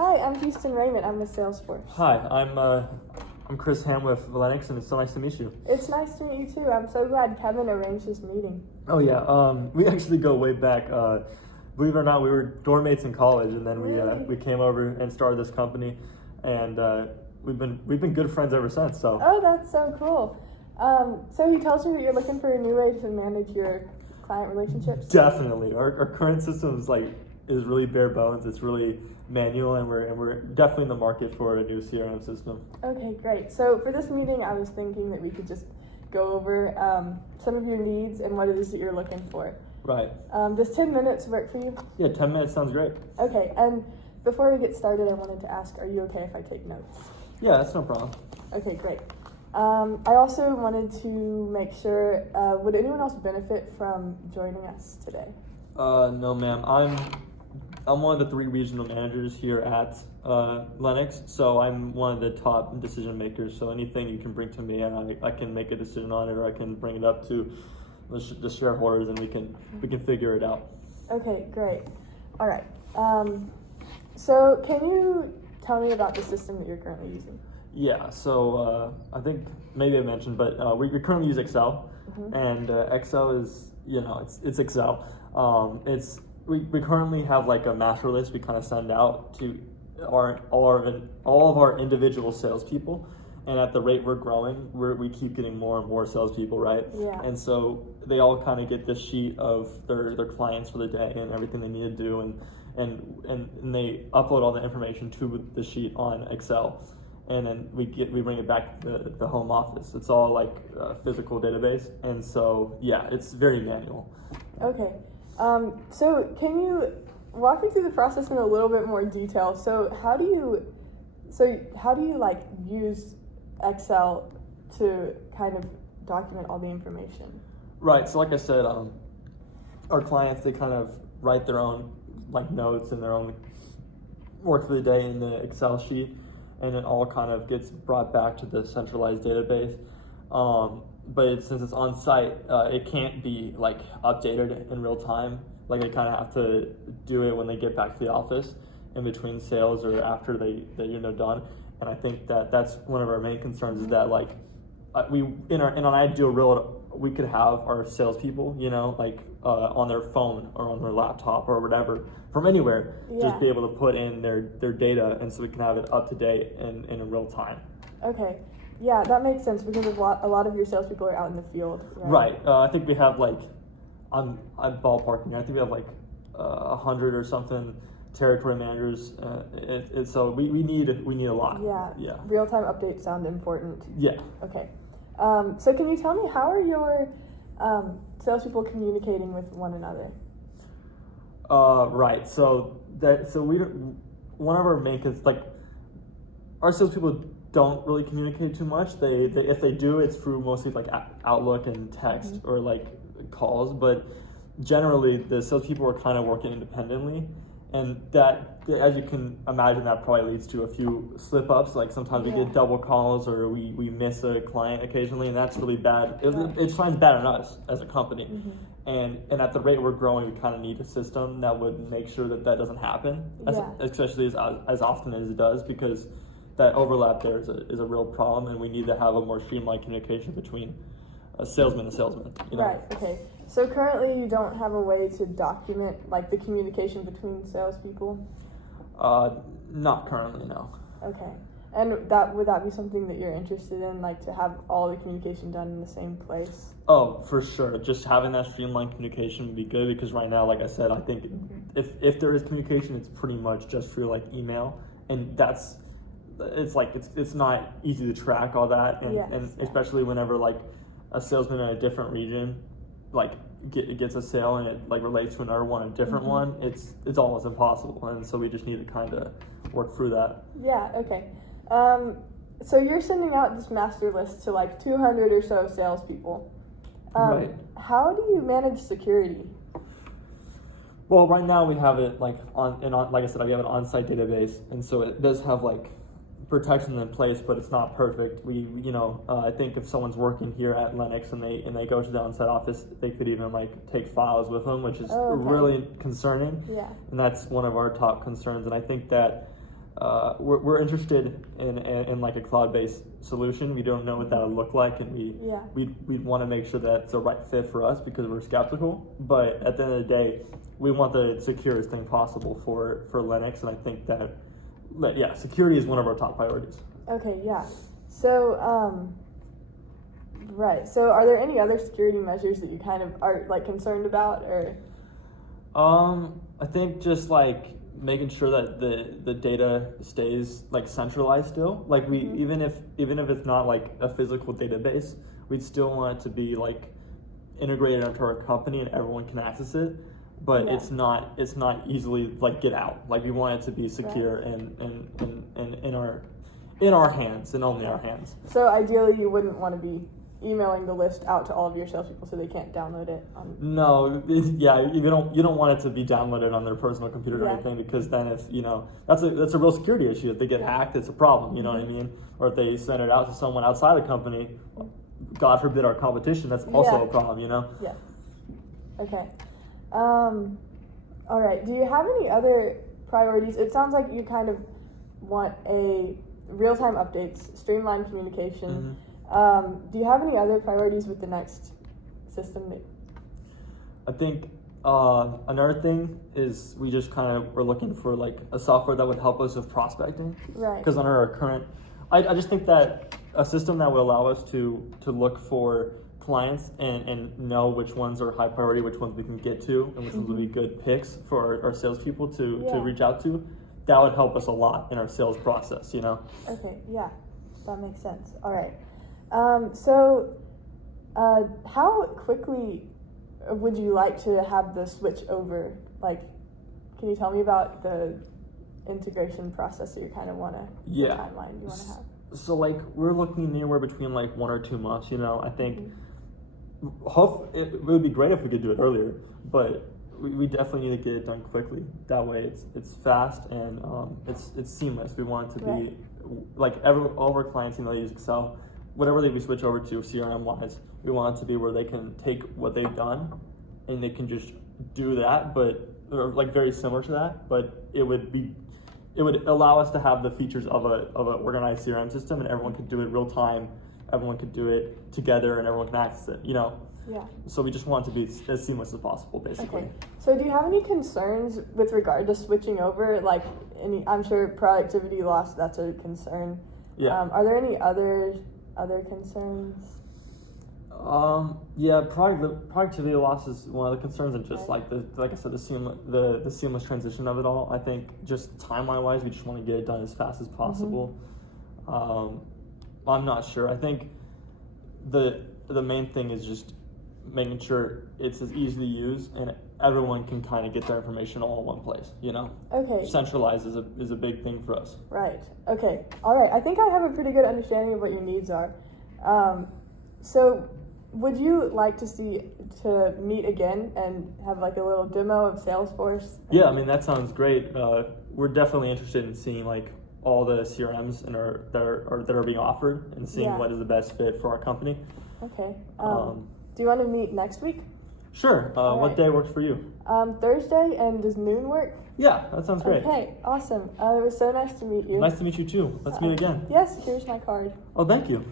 Hi, I'm Houston Raymond. I'm with Salesforce. Hi, I'm Chris Ham with Lennox, and it's so nice to meet you. It's nice to meet you too. I'm so glad Kevin arranged this meeting. Oh yeah, we actually go way back. Believe it or not, we were dorm mates in college, and then we came over and started this company, and we've been good friends ever since. So. Oh, that's so cool. So he tells me that you're looking for a new way to manage your client relationships. Definitely, our current system is really bare bones. It's really manual, and we're definitely in the market for a new CRM system. Okay, great. So for this meeting, I was thinking that we could just go over some of your needs and what it is that you're looking for. Right. Does 10 minutes work for you? Yeah, 10 minutes sounds great. Okay, and before we get started, I wanted to ask, are you okay if I take notes? Yeah, that's no problem. Okay, great. I also wanted to make sure, would anyone else benefit from joining us today? No, ma'am. I'm one of the 3 regional managers here at Lennox, so I'm one of the top decision makers. So anything you can bring to me, and I can make a decision on it, or I can bring it up to the shareholders, and we can figure it out. Okay, great. All right. So can you tell me about the system that you're currently using? Yeah. So I think maybe I mentioned, but we currently use Excel, and Excel is it's Excel. We currently have like a master list we kind of send out to all of our individual salespeople, and at the rate we're growing, we keep getting more and more salespeople, right? Yeah. And so they all kind of get this sheet of their clients for the day and everything they need to do, and they upload all the information to the sheet on Excel, and then we bring it back to the home office. It's all like a physical database, and so yeah, it's very manual. Okay. So can you walk me through the process in a little bit more detail? So how do you like use Excel to kind of document all the information? Right. So like I said, our clients, they kind of write their own like notes and their own work for the day in the Excel sheet, and it all kind of gets brought back to the centralized database. But since it's on site, it can't be like updated in real time. Like they kind of have to do it when they get back to the office, in between sales or after they're done. And I think that's one of our main concerns is that like in an ideal world, we could have our salespeople, on their phone or on their laptop or whatever from anywhere, just be able to put in their data, and so we can have it up to date and in real time. Okay. Yeah, that makes sense because a lot of your salespeople are out in the field. Right. I think we have like, I'm ballparking. I think we have like 100 or something territory managers. So we need a lot. Yeah. Real-time updates sound important. Yeah. Okay. So can you tell me, how are your salespeople communicating with one another? Right. So one of our main like our salespeople don't really communicate too much. They if they do, it's through mostly like Outlook and text or like calls. But generally, the salespeople are kind of working independently, and that, as you can imagine, that probably leads to a few slip ups. Like sometimes we get double calls, or we miss a client occasionally, and that's really bad. It shines bad on us as a company. And at the rate we're growing, we kind of need a system that would make sure that doesn't happen, especially as often as it does, because that overlap there is a real problem, and we need to have a more streamlined communication between a salesman and salesman. Right. Okay. So currently, you don't have a way to document like the communication between salespeople. Not currently, no. Okay. And would that be something that you're interested in, like to have all the communication done in the same place? Oh, for sure. Just having that streamlined communication would be good, because right now, like I said, I think if there is communication, it's pretty much just through like email, and it's not easy to track all that, and especially whenever like a salesman in a different region like gets a sale and it like relates to another one, a different one, it's almost impossible, and so we just need to kind of work through that. Yeah. Okay. So you're sending out this master list to like 200 or so salespeople. Right. How do you manage security? Well, right now we have it like like I said, we have an on-site database, and so it does have like protection in place, but it's not perfect. I think if someone's working here at Lennox and they go to the on-site office, they could even like take files with them, which is really concerning. Yeah. And that's one of our top concerns. And I think that we're interested in like a cloud-based solution. We don't know what that would look like, and we want to make sure that it's the right fit for us because we're skeptical. But at the end of the day, we want the securest thing possible for Lennox, and I think that security is one of our top priorities. Okay, yeah. So, right. So, are there any other security measures that you kind of are like concerned about, or? I think just like making sure that the data stays like centralized still. Like we even if it's not like a physical database, we'd still want it to be like integrated into our company and everyone can access it. But it's not easily like get out. Like we want it to be secure and in our hands and only our hands. So ideally, you wouldn't want to be emailing the list out to all of your salespeople so they can't download it. No, you don't want it to be downloaded on their personal computer or anything, because then if that's a real security issue. If they get hacked, it's a problem. You know what I mean? Or if they send it out to someone outside the company, God forbid our competition, that's also a problem. Yeah. Okay. All right. Do you have any other priorities? It sounds like you kind of want a real-time updates, streamlined communication. Do you have any other priorities with the next system? I think another thing is we just we're looking for like a software that would help us with prospecting. Right. Because under our current, I just think that a system that would allow us to look for clients and know which ones are high priority, which ones we can get to, and which ones would be good picks for our salespeople to reach out to, that would help us a lot in our sales process, Okay, yeah, that makes sense. All right. How quickly would you like to have the switch over? Like, can you tell me about the integration process that you kind of want to, the timeline you want to have? So like we're looking anywhere between like 1 or 2 months, I think it would be great if we could do it earlier, but we definitely need to get it done quickly. That way it's fast and it's seamless. We want it to be like all of our clients use Excel. Whatever we switch over to CRM wise, we want it to be where they can take what they've done and they can just do that, or like very similar to that, but it would allow us to have the features of an organized CRM system, and everyone could do it real time, everyone could do it together, and everyone can access it, Yeah. So we just want it to be as seamless as possible, basically. Okay. So do you have any concerns with regard to switching over? Like, I'm sure productivity loss, that's a concern. Yeah. Are there any other concerns? Productivity loss is one of the concerns, and just like I said, the seamless transition of it all. I think just timeline wise, we just want to get it done as fast as possible. I'm not sure. I think the main thing is just making sure it's as easy to use and everyone can kind of get their information all in one place. Okay. Centralized is a big thing for us. Right. Okay. All right. I think I have a pretty good understanding of what your needs are. So would you like to meet again and have like a little demo of Salesforce? Yeah, I mean, that sounds great. We're definitely interested in seeing like all the CRMs that are being offered and seeing what is the best fit for our company. Okay. Do you want to meet next week? Sure. What day works for you? Thursday, and does noon work? Yeah, that sounds great. Okay, awesome. It was so nice to meet you. Nice to meet you too. Let's meet again. Yes, here's my card. Oh, thank you.